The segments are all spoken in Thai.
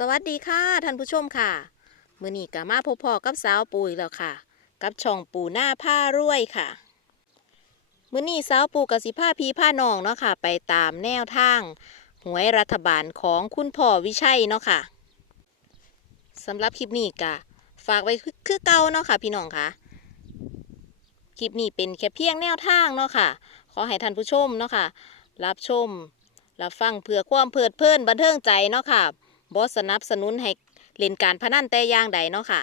สวัสดีค่ะท่านผู้ชมค่ะ มือนี้กะมาพบพอกับสาวปูอีกแล้วค่ะ กับช่องปูหน้าผ้ารวยค่ะ มือนี้สาวปูกับสิผ้าพีผ้านองเนาะค่ะ ไปตามแนวทาง หวยรัฐบาลของคุณพ่อวิชัยเนาะค่ะสำหรับคลิปนี้กะฝากไว้คือคือเก่าเนาะค่ะ พี่น้องค่ะคลิปนี้เป็นแค่เพียงแนวทางเนาะค่ะ ขอให้ท่านผู้ชมเนาะค่ะ รับชมรับฟังเพื่อความเพลิดเพลินบันเทิงใจเนาะค่ะ บอสนับสนุนให้เล่นการพนันแต่อย่างใดเนาะค่ะ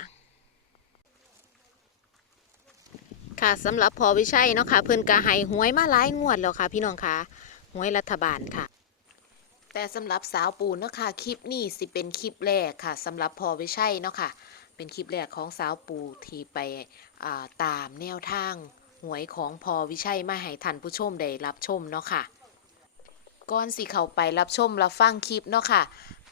ค่ะสำหรับพอวิชัยเนาะค่ะ เพิ่นกะให้หวยมาหลายงวดแล้วค่ะ พี่น้องค่ะหวยรัฐบาลค่ะ แต่สำหรับสาวปูนเนาะค่ะคลิปนี้สิเป็นคลิปแรกค่ะสำหรับพอวิชัยเนาะค่ะ เป็นคลิปแรกของสาวปูที่ไปาตามแนวทางหวยของพอวิชัยมาให้ท่านผู้ชมได้รับชมเนาะค่ะก่อนสิเข้าไปรับชมรับฟังคลิปเนาะค่ะ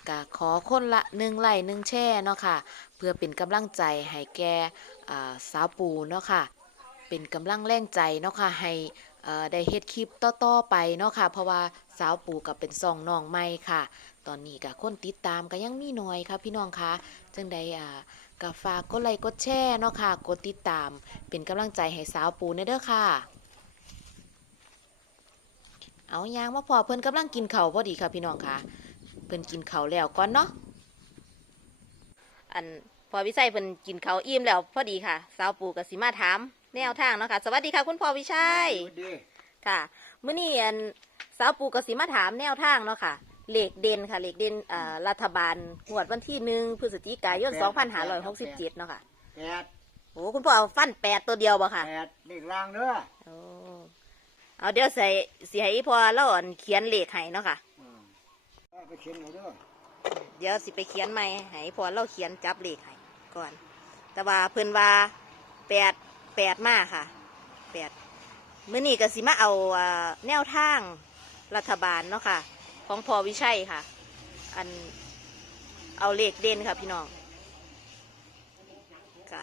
ก็ขอคนละหนึ่งไลค์หนึ่งแช่เนาะค่ะ เพื่อเป็นกำลังใจให้แก่สาวปูเนาะค่ะ เป็นกำลังแรงใจเนาะค่ะให้ได้เฮ็ดคลิปต่อๆไปเนาะค่ะ เพราะว่าสาวปูกับเป็นซองน้องใหม่ค่ะ ตอนนี้ก็คนติดตามก็ยังมีน้อยค่ะพี่น้องคะจังใดอ่าก็ฝากกดไลค์กดแชร์เนาะค่ะกดติดตาม เป็นกำลังใจให้สาวปูเนเด้อค่ะ เอายางมาพอเพิ่นกำลังกินเข้าพอดีค่ะพี่น้องค่ะ พิ่นกินข้าวแล้วก่อนเนาะอันพอวิชัยเพิ่นกินข้าวอิ่มแล้วพอดีค่ะ สาวปูกับสิมาถาม แนวทางเนาะค่ะ สวัสดีค่ะคุณพ่อวิชัยดีค่ะมื้อนี้อันสาวปูกับสิมาถามแนวทางเนาะค่ะเลขเด่นค่ะเลขเด่นอ่ารัฐบาลงวดวันที่หนึ่งพฤศจิกายน 2567 เนาะค่ะแปดโอ้คุณพ่อเอาฟันแปดตัวเดียวบ่ค่ะแปดเลขล่างเด้อโอ้เอาเดี๋ยวใส่สิให้พ่อเราอันเขียนเลขให้เนาะค่ะอ่าเอา ไปเขียนเอาเด้อเดี๋ยวสิไปเขียนใหม่ให้พอเราเขียนจับเลขให้ก่อน แต่ว่าเพิ่นว่าแปดแปดมาค่ะแปดมื้อนี้ก็สิมาเอาแนวทางรัฐบาลเนาะค่ะ ของพอวิชัยค่ะ อันเอาเลขเด่นค่ะพี่น้องก็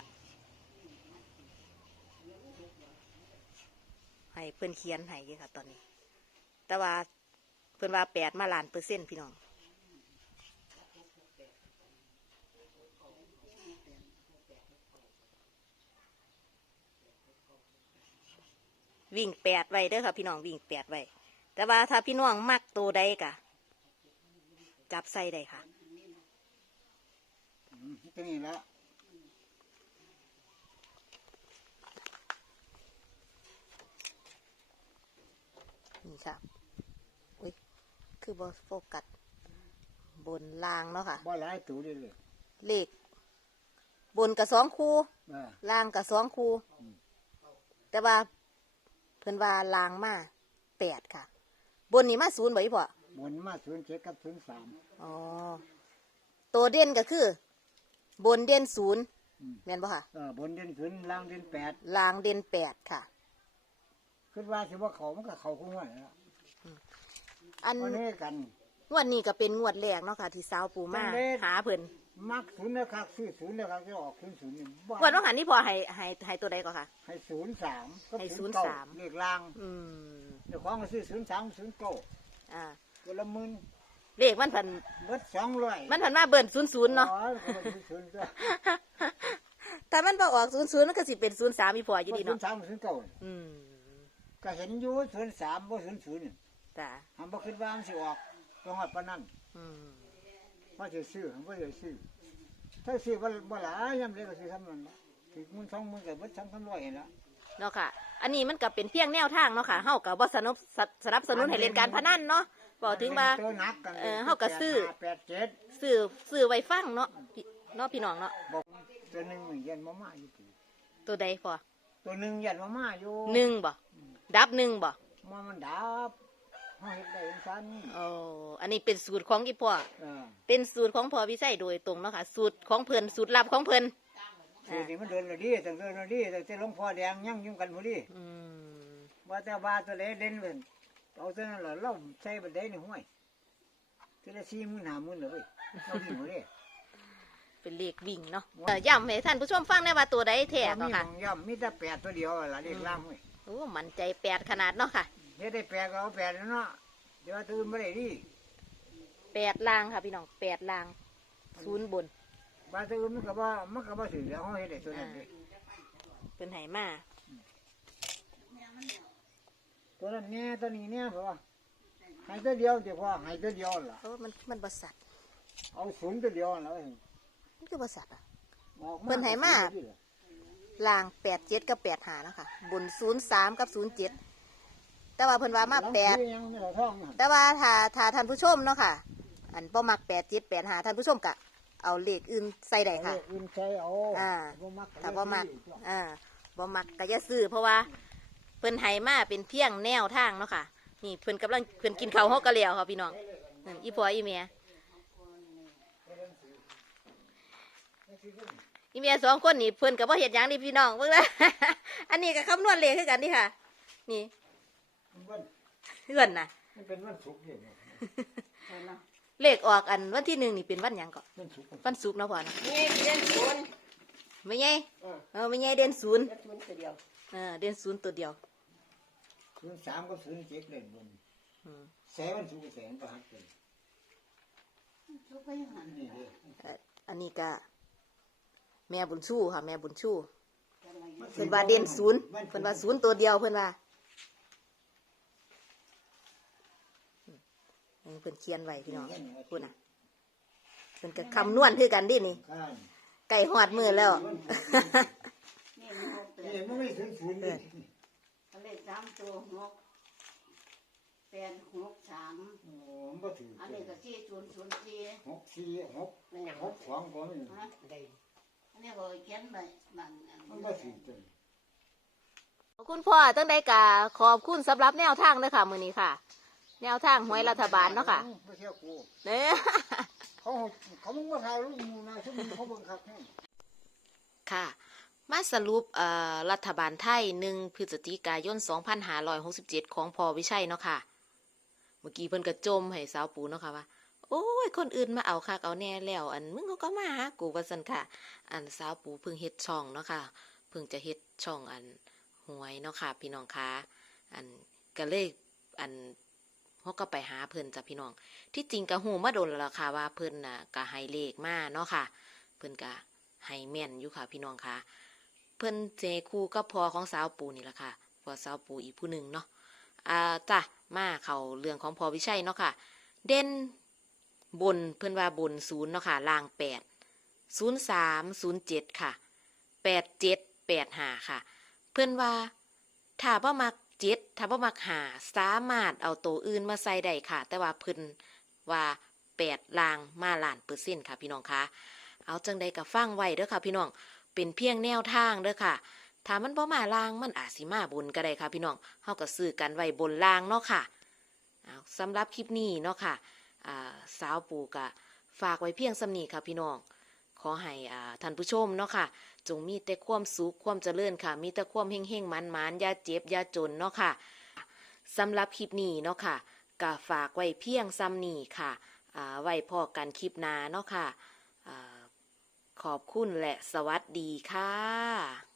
ให้เพิ่อนเขียนให้ค่ะตอนนี้ แต่ว่า เพิ่นว่าแปดมาล้านเปอร์เซ็นต์พี่น้องวิ่งแปดไว้เด้อค่ะพี่น้องวิ่งแปดไว้แต่ว่าถ้าพี่น้องมักตัวใดกะ จับใส่ได้ค่ะอืมตัวนี้ละนี่ค่ะอุ้ย คือบอโฟกัสบนล่างเนาะค่ะ บ่หลายตัวเลยเลยเลขบนกับสองคู่อ่าล่างกับสองคู่อืม แต่ว่าเพิ่นว่าล่างมาแปดค่ะ บนนี่มาศูนย์บ่อีพ่อบนมาศูนย์เจ็ดกับศูนย์สาม อ๋อตัวเด่นก็คือ บนเด่นศูนย์แม่นบ่ค่ะ เออบนเด่นศูนย์ล่างเด่นแปดล่างเด่นแปดค่ะ คิดว่าสิว่าเขามันก็เขาคุ้งว่าแล้ว อันวันนี้กัน งวดนี้ก็เป็นงวดแรกเนาะค่ะ ที่สาวปูมาจังเลยหาเพิ่นมักศูนย์นะครับซื้อศูนย์นะครับจะออกศูนย์ศูนย์นี่บ่งวดน้องหันนี่พอให้ให้ให้ตัวใดก่อนค่ะ ให้ศูนย์สามก็ให้ศูนย์เก้า03เลขล่างอืมเดี๋ยวของก็ซื้อศูนย์สามศูนย์เก้าอ่าตัวละหมื่นเลขมันผันเบิดสองร้อยมันผันมาเบิ่นศูนย์ศูนย์เนาะ อ๋อก็บ่ศูนย์ก็ถ้ามันบ่ออกศูนย์ศูนย์มันก็สิเป็นศูนย์สามอีพออยู่ดีศูเนาะนย์สามศูนย์เก้าอืมก็เห็นอยู่ศูนย์สามบ่ศูนย์ศูนย์นี่ จ้ะทำบ่คิดว่ามันสิออกจังหวัดปานนั้นอืมว่าสิซื้อทำบ่ได้ซื้อถ้าซื้อบ่บ่หลายยามใดก็สิทำนั้นล่ะถึงมื้อสองมื้อก็เบิด2 300นั่นล่ะ เนาะค่ะ อันนี้มันก็เป็นเพียงแนวทางเนาะค่ะเฮาก็บ่สนับสสนับสนุนให้เล่นการพนันเนาะบอกถึงว่า ตัวหนักกันเออเฮาก็ซื้อ แปดเจ็ดซื้อซื้อไว้ฟังเนาะพี่เนาะพี่น้องเนาะบอกตัวหนึงมันยันมาม่าอยู่ติตัวใดพอตัวหนึงยันมาม่าอยู่หนึ่งบ่ดับหนึ่งบ่มามันดับ เฮาเฮ็ดได้จังซั่นโอ้อันนี้เป็นสูตรของอีพ่อเออเป็นสูตรของพ่อวิสัยโดยตรงเนาะค่ะ สูตรของเพิ่นสูตรลับของเพิ่นซื้อนี่มันเดินและดีตั้งเดินและดีตั้งแต่หลวงพ่อแดงยังยุ่งกันบ่ดีอืมว่าแต่ว่าตัวใดเด่นเว้นเอาตัวนั้นล่ะเราใช้บันไดนี่ห้วยทีละ4มื้อ5มื้อเลยเว้ยเราดีหมดเลยเป็นเลขวิ่งเนาะเอ่อย้ำให้ท่านผู้ชมฟังได้ว่าตัวใดแท้บ่มีเนาะหค่ะมองย่ำมีแต่แปดตัวเดียวล่ะเรียกล่างเว้ยโอ้ มันใจแปดขนาดเนาะค่ะ เฮ็ดได้แปดก็เอาแปดแล้วเนาะเดี๋ยวว่าตัวอื่นบ่ได้ดีแปดลางค่ะพี่น้องแปดลางศูนย์บนบาดตัวอื่นมันก็บ่มันก็บ่ถือแล้วเฮาเฮ็ดได้ตัวนั้นเด้เพิ่นให้มาตัวนั้นแน่ตัวนี้แน่เพราะว่าให้ตัวเดียวเดี๋ยวพอให้ตัวเดียวล่ะเพราะว่ามันมันบ่สัตว์เอาศูนย์ตัวเดียวแล้วมันคือบ่สัตว์อะออกเพิ่นให้มาล่างแปดเจ็ดกับแปดหาเนาะค่ะบนศูนย์สามกับศูนย์เจ็ด แต่ว่าเพิ่นว่ามาแปดยังไม่ได้ท่องนะแต่ว่าถ้าถ้าท่านผู้ชมเนาะค่ะ อันบ่มักแปดเจ็ดแปดหาท่านผู้ชมกะเอาเลขอื่นใส่ได้ค่ะเอาอื่นใช้เอาอ่าบ่มักถ้าบ่มักอ่าบ่มักก็อย่าซื้อเพราะว่าเพิ่นให้มาเป็นเพียงแนวทางเนาะค่ะ นี่เพิ่นกำลังเพิ่นกินข้าวเฮาก็แล้วค่ะพี่น้องนั่นอีพ่ออีแม่อีแม่สองคนนี่เพิ่นก็บ่เฮ็ดหยังนี่พี่น้องเบิ่งละอันนี้ก็คำนวณเลขคือกันนี่ค่ะ นี่ มันเพื่อนน่ะมันเป็นวันศุกร์นี่เลขออกอันวันที่หนึ่งนี่เป็นวันหยังก็วันศุกร์วันศุกร์เนาะพ่อเนาะนี่เรียนศูนย์ไม่ไงเออเออไม่ไงเดือนศูนย์เรียนศูนย์ตัวเดียวเออเดือนศูนย์ตัวเดียวศูนย์สามกับศูนย์เจ็ดเล่นบนอืมแสนวันศุกร์แสนประหัตเลยทุกไปหันนี่เด้อเอ่ออันนี้ก็แม่บุญชูค่ะ แม่บุญชูกันมาอยู่เพิ่นว่าเด่นศูนย์เพิ่นว่าศูนย์ตัวเดียวเพิ่นว่าอืม เพิ่นเขียนไว้พี่น้องพูดนะเพิ่นก็คำนวณคือกันดินี่ข้างไก่หอดมือแล้วนี่มันหกแปนี่ดมันไม่ถึงศูนย์เลยเลขสามตัวหกแปดหกสามโอ้มันบ่ถึงอันนี้ก็สี่ศูนย์ศูนย์สี่หกสี่หกนี่หกสองก็มีฮะอันนี้ก็เขียนไปบางอันมันบ่ถึงตัวขอบคุณพ่อตั้งใดกาขอบคุณสำหรับแนวทางเลยค่ะมือนี้ค่ะ แนวทางหวยรัฐบาลเนาะค่ะไม่เชื่อกูเด้อเขาเขามึงมาถ่ายรูปมูนะชั่วโมงเขาเบิ่งคักแน่ค่ะ มาสรุปเอ่อรัฐบาลไทยหนึ่งพฤศจิกายน 2567 ของพอวิชัยเนาะค่ะ เมื่อกี้เพิ่นกระจมให้สาวปูเนาะค่ะว่าโอ้ย คนอื่นมาเอาคักเอาแน่แล้ว อันมึงเขาก็มาหากูว่าซั่นค่ะ อันสาวปูเพิ่งเฮ็ดช่องเนาะค่ะเพิ่งจะเฮ็ดช่องอันหวยเนาะค่ะ พี่น้องคะอันก็เลยอัน เฮาก็ไปหาเพิ่นจ้ะพี่น้อง ที่จริงก็ฮู้มาโดนแล้วค่ะว่าเพิ่นน่ะก็ให้เลขมาเนาะค่ะ เพิ่นก็ให้แม่นอยู่ค่ะ พี่น้องค่ะ เพิ่นเจคู่กับพอของสาวปูนี่ละค่ะ พอสาวปูอีกผู้หนึ่งเนาะ อ่าจ้ะมาเข้าเรื่องของพอวิชัยเนาะค่ะ เด่นบนเพิ่นว่าบนศูนย์เนาะค่ะล่างแปดศูนย์สามศูนย์เจ็ดค่ะแปดเจ็ดแปดหาค่ะ เพิ่นว่าถ้าบ่มัก เจ็ดถ้าบ่มักหาสามารถเอาตัวอื่นมาใส่ได้ค่ะ แต่ว่าเพิ่นว่าแปดลางมาล้านเปอร์เซ็นต์ค่ะพี่น้องคะเอาจังใดกับฟังไว้เด้อค่ะพี่น้องเป็นเพียงแนวทางเด้อค่ะถ้ามันบ่มาลางมันอาจสิมาบนก็ได้ค่ะพี่น้องเฮาก็ซื้อกันไว้บนลางเนาะค่ะเอาสำหรับคลิปนี้เนาะค่ะอ่าสาวปูกะฝากไว้เพียงสำนีค่ะพี่น้อง ขอให้อ่าท่านผู้ชมเนาะค่ะ จงมีแต่ความสุขความเจริญค่ะ มีแต่ความเฮงเฮงๆมันมันๆอย่าเจ็บอย่าจนเนาะค่ะสำหรับคลิปนี้เนาะค่ะก็ฝากไว้เพียงซ้ำนี้ค่ะอ่าไว้พอกันคลิปหน้าเนาะค่ะอ่าขอบคุณและสวัสดีค่ะ